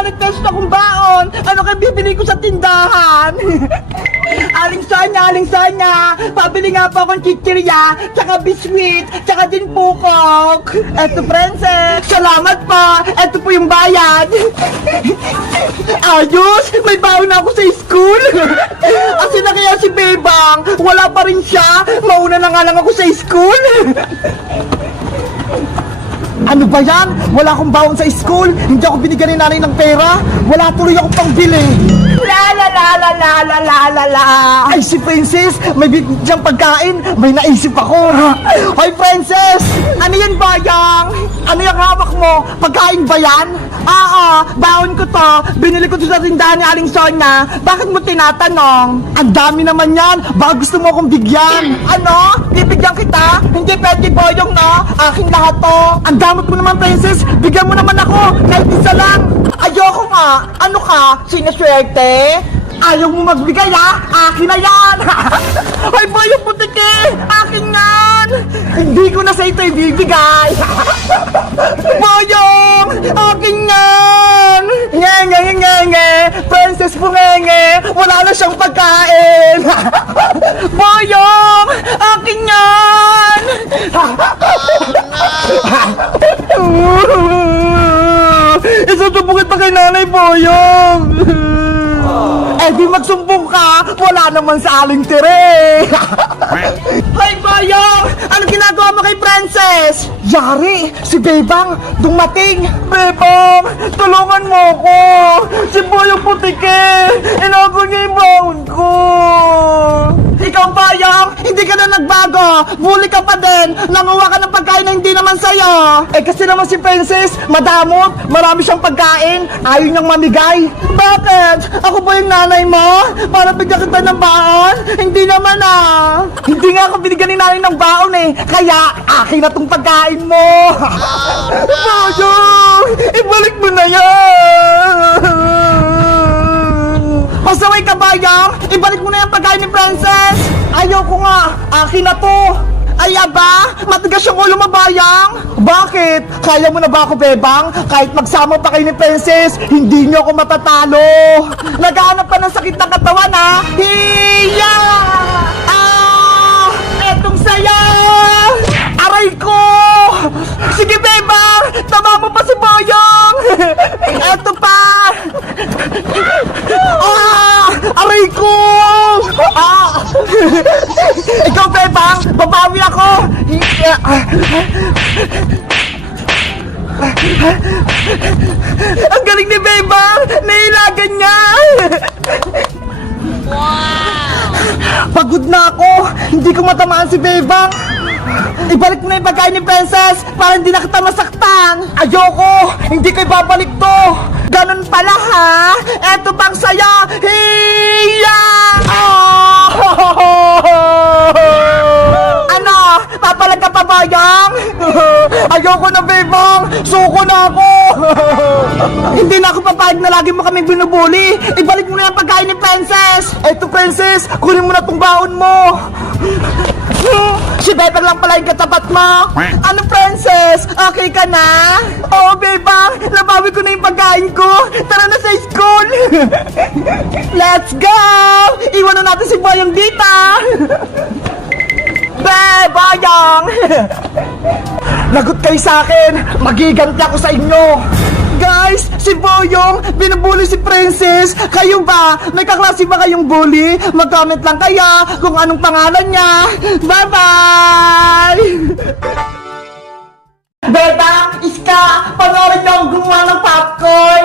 300 pesos akong baon. Ano kayo bibili ko sa tindahan? Aling Sonya, pabili nga po akong chichirya, tsaka biskuit, tsaka din pukok. Eto, princess. Salamat po. Eto po yung bayad. Ayos, may baon na ako sa school. Kasi na kaya si Bebang, wala pa rin siya. Mauna na nga lang ako sa school. Ano ba yan? Wala akong baon sa school. Hindi ako binigyan ni nanay ng pera. Wala tuloy ako pang bili. La. Ay, si Princess, may bigyang pagkain. May naisip ako. Hoy, Princess! Ano yan, Bayang? Ano yung hawak mo? Pagkain ba yan? Baon ko to. Binili ko to sa tindahan ni Aling Sonya. Bakit mo tinatanong? Ang dami naman yan. Baka gusto mo akong bigyan. Ano? Bibigyan kita? Hindi pwede, Boyong, no? Aking lahat to. Ang damot mo naman, Princess. Bigyan mo naman ako. Kahit isa lang. Ayoko nga. Ano ka? Sinaswerte? Ayaw mo magbigay, ha? Akin na yan! Hoy, Boyong Putiki! Akin yan! Hindi ko na sa ito ibibigay! Boyong! Akin yan! Nge! Princess Pungenge! Wala na siyang pagkain! Boyong! Akin yan! Isusumbungin pa kay nanay, Boyong! Eh di magsumbong ka, wala naman sa Aling Tere. Hoy, Boyong! Ano ginagawa mo kay Princess? Yari, si Bebang dumating. Bebang, tulungan mo ko. Si Boyong Putiki, inago niya yung baon ko. Ikaw, Boyong, hindi ka na nagbago. Bully ka pa din. Nanguha ka ng pagkain na hindi naman sa'yo. Eh kasi naman si Princess, madamot. Marami siyang pagkain. Ayaw niyang mamigay. Bakit? Ako ba yung nanay mo? Para bigyan kita ng baon? Hindi naman Hindi nga ako binigyan ni nanay ng baon eh. Kaya akin na tong pagkain mo. Boyong, ibalik mo na yan. Pasaway ka, Bayang! Ibalik mo na yung pagkain ni Princess! Ayoko nga! Akin na to! Ay, aba! Matigas yung ulo mo, Bayang! Bakit? Kaya mo na ba ako, Bebang? Kahit magsama pa kayo ni Princess, hindi niyo ako matatalo! Naghahanap pa ng sakit ng katawan, ha? Hiya! Etong saya! Aray ko! Sige, Bebang! Tama mo pa si Boyong! Eto pa! Aray ko! Ikaw, Bebang! Babawi ako! Ang galing ni Bebang! Nailagan niya! Wow! Pagod na ako! Hindi ko matamaan si Bebang! Ibalik mo na yung pagkain ni Princess para hindi na kita masaktan! Ayoko! Hindi ko ibabalik to! Ganun pala, ha? Eto pang saya! Hiya! Ano? Papalag ka pa, Bayang? Ayoko na, Bebang! Suko na ako! Hindi na ako papayag na lagi mo kaming binubuli! Ibalik mo na yung pagkain ni Princess! Eto, Princess! Kunin mo na tong baon mo! Si Bebang lang pala yung katapat mo! Ano, Princess? Okay ka na? Oo, Bebang! Nabawi ko na yung pagkain ko! Tara na sa school! Let's go! Iwan na natin si Boyong dito! Boyong! Lagot kayo sa akin! Magiganti ako sa inyo! Guys, si Boyong, binubuli si Princess. Kayo ba? May kaklase ba kayong bully? Mag-comment lang kaya kung anong pangalan niya. Bye-bye! Bebang, Iska, panoorin niyo ang gumawa ng popcorn.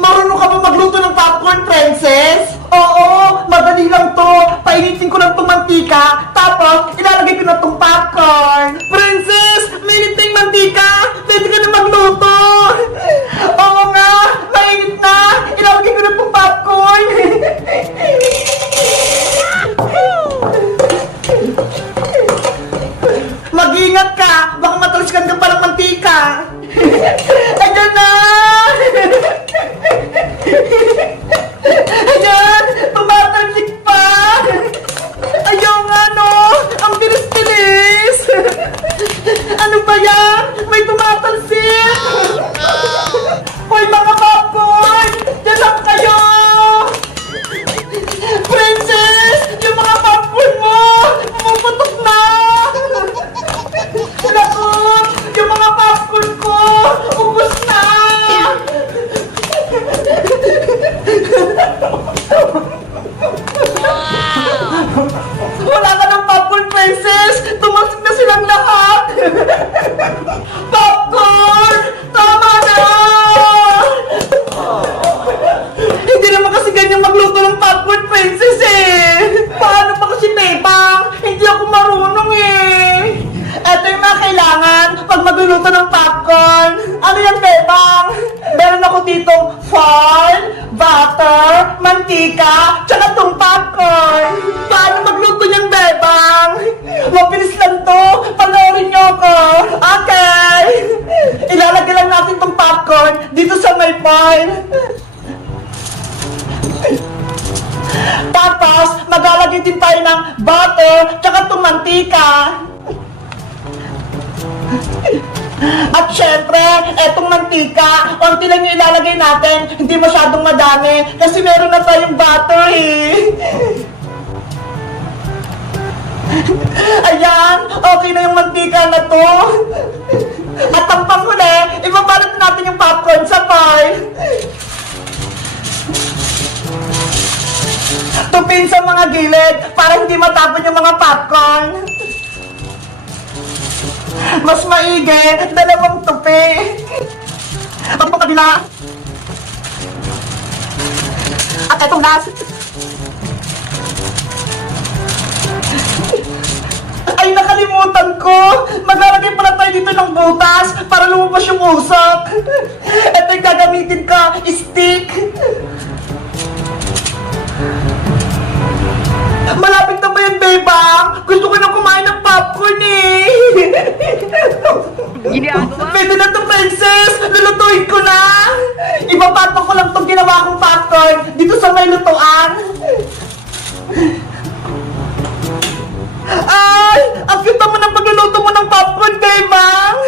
Marunong ka ba magluto ng popcorn, Princess? Oo, madali lang to. Painitin ko lang itong mantika, tapos ilalagay ko na itong popcorn. Princess, mainit na yung mantika. Pwede ka na magluto. Oo nga, mainit na. Ilalagay ko na itong popcorn. Mag-ingat ka, baka mataluskan ka pa ng mantika. ditong foil, butter, mantika, tsaka tong popcorn. Paano magluto niyan, bebang? Mabilis lang to. Panoorin niyo ako. Okay. Ilalagay lang natin tong popcorn dito sa may foil. Tapos, maglalagay din tayo ng butter, tsaka tong mantika. At syempre, etong mantika, konti lang yung ilalagay natin, hindi masyadong madami, kasi meron na tayong butter eh. Ayan, okay na yung mantika na to. At ang panghuli, ibabalot natin yung popcorn sa pie. Tupin sa mga gilid para hindi matapon yung mga popcorn. Mas maigi, dalawang tupi. Pati po kabila. At etong last. Ay, nakalimutan ko! Maglalagay pala tayo dito ng butas para lumabas yung usok. Ito yung gagamitin ko, stick. Malapit na ba yan, bebang? Gusto ko na kumain ng popcorn eh. Pwede na to, princess. Lulutuin ko na. Ibabato ko lang itong ginawa kong popcorn dito sa may lutuan. Ay! Ang cute mo ng pagluluto mo ng popcorn, bebang.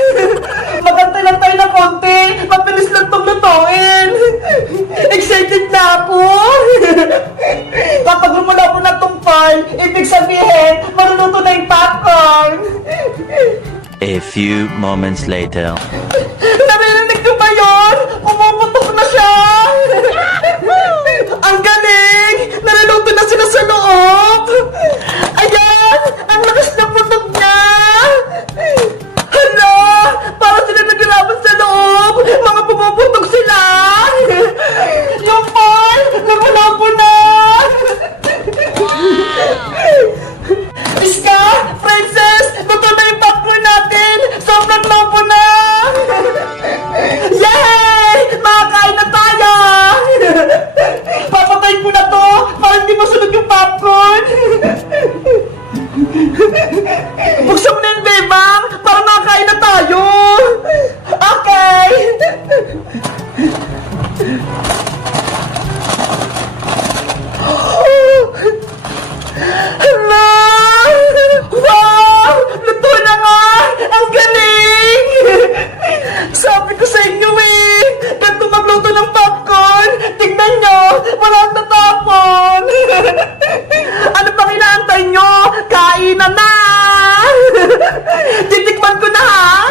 Magantay lang tayo ng konti. Mabilis lang itong lutuin. Excited na ako. Kapag lumula po na itong pie, ibig sabihin, maluluto na yung popcorn. A few moments later. Narinig niyo ba yun? Pumuputok na siya! Ang galing! Naluluto na sila sa loob! Ayan! Ang lakas ng putok niya! Hala! Para sila naglalaban sa loob! Mga pumuputok sila! Yung pie! Namalabo na! Iska! Princess! Luto na yung popcorn natin! Sobrang labo na! Yay! Makakain na tayo! Papatayin ko na to para hindi masunog yung popcorn! Buksan mo na yung bebang para makakain na tayo! Okay! Hala! Wow! Luto na nga! Ang galing! Sabi ko sa inyo eh! Ganito magluto ng popcorn! Tignan nyo! Walang tatapon! Ano pang inaantay nyo? Kainan na! Titikman ko na ha!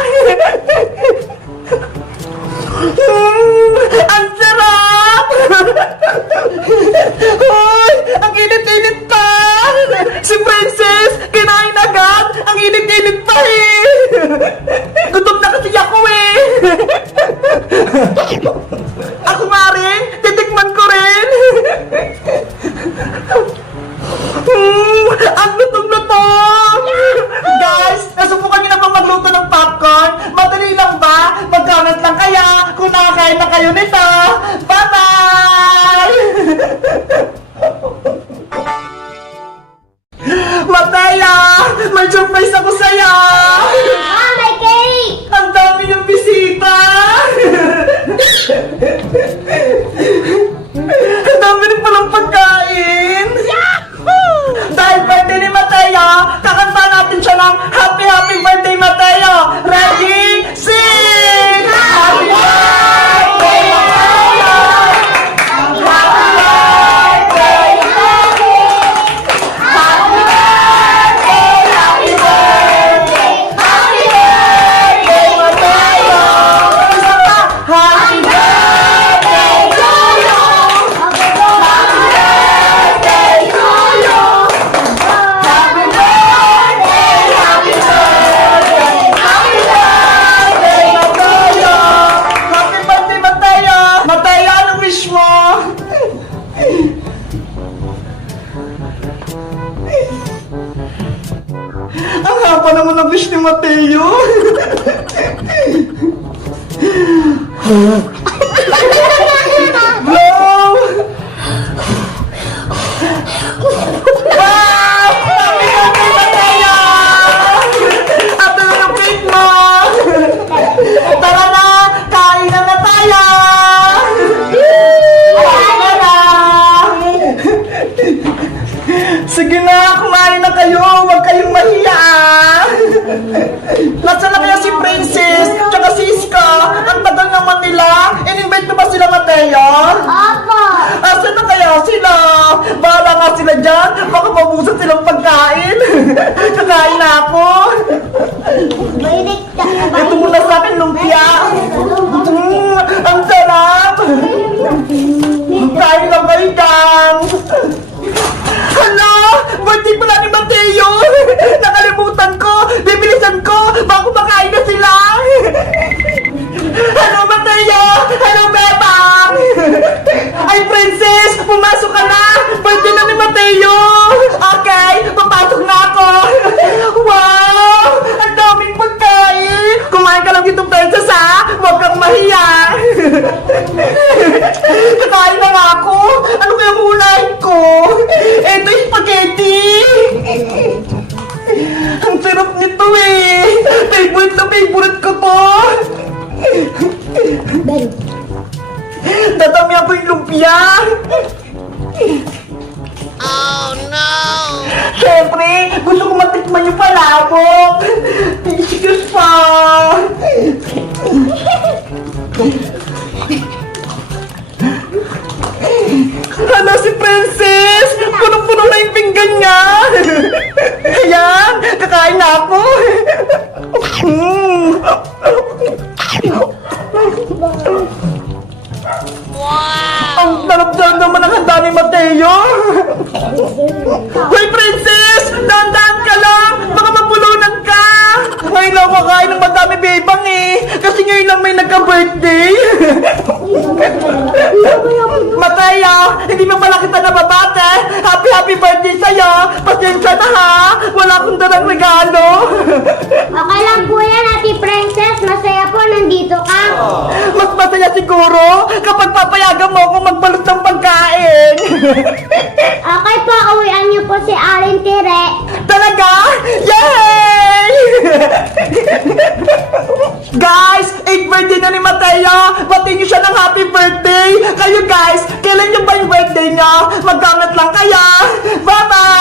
Ang sarap! Hoy! Ang init-init pa! Si Princess! Kinain agad! Ang init-init pa eh! Gutom na kasi ako eh! Ako nga rin! Titikman ko rin! Ang lutong-lutong! Guys! Nasubukan nyo na ba magluto ng popcorn? Madali lang ba? Mag-comment lang kaya kung nakakain na kayo nito! Bye-bye! Mataya! May surprise ako sa'yo! Ah, may cake! Ang dami yung bisita! Ang dami rin palang pagkain! Dahil birthday ni Mateo, kakanta natin siya ng Happy Happy Birthday Mateo! Ready? Sing! Happy birthday, Mateo! Happy birthday! Happy birthday! Happy birthday! Happy birthday, Mateo! Isa pa! Happy birthday to you! Happy birthday to you! Happy birthday! Happy birthday! Happy birthday, Mateo! Happy birthday, Mateo! Mateo, anong wish mo? Ang haba naman ang wish ni Mateo. Sige na, kumain na kayo. Huwag kayong mahiya. Nasaan na kaya si Princess? Tsaka si Iska? Ang tagal naman nila. In-invite mo ba sila, Mateo? Opo. Asan na kaya sila? Bahala nga sila dyan. Baka mabusan silang pagkain. Kakain na ako. Mahilig ka. Ito muna sa akin, lumpia. Ang sarap. Kain lang kayo dyan. Hala! Birthday pala ni Mateo! Nakalimutan ko! Bibilisan ko! Baka kumakain na sila! Hello, Mateo! Hello, Bebang! Ay, Princess! Pumasok ka na! Birthday na ni Mateo! Okay, papasok na ako! Wow! Ang daming pagkain! Kumain ka lang dito, Princess, ha? Huwag kang mahiya! Kakain na nga ako! Ano kaya unahin ko? Ito yung spaghetti! Ang sarap nito eh! Favorite na favorite ko to! Tatamihan ko yung lumpia! Oh no! Siyempre, gusto ko matikman yung palabok! Excuse pa! Hala si Princess! Punong-puno na yung pinggan niya! Ayan! Kakain na ako! Ang sarap-sarap naman ang handa ni Mateo! Hoy, Princess! Dahan-dahan ka lang! Baka mapulunan ka! Ngayon lang ako kakain ng madami bebang eh! Kasi ngayon lang may nagka-birthday! Mateo! Hindi mo pala kita nababate! Happy birthday sa'yo! Pasensya na ha! Wala akong dalang regalo! Okay lang po yan, Ate Princess. Masaya po, nandito ka. Mas masaya siguro kapag papayagan mo akong magbalot ng pagkain! Okay po, uwian niyo po si Aling Tire. Talaga? Yay! Guys, 8th birthday na ni Mateo! Batiin niyo siya ng happy birthday! Kayo guys, kailan niyo ba yung birthday niya? Mag-comment lang kayo! Bye-bye!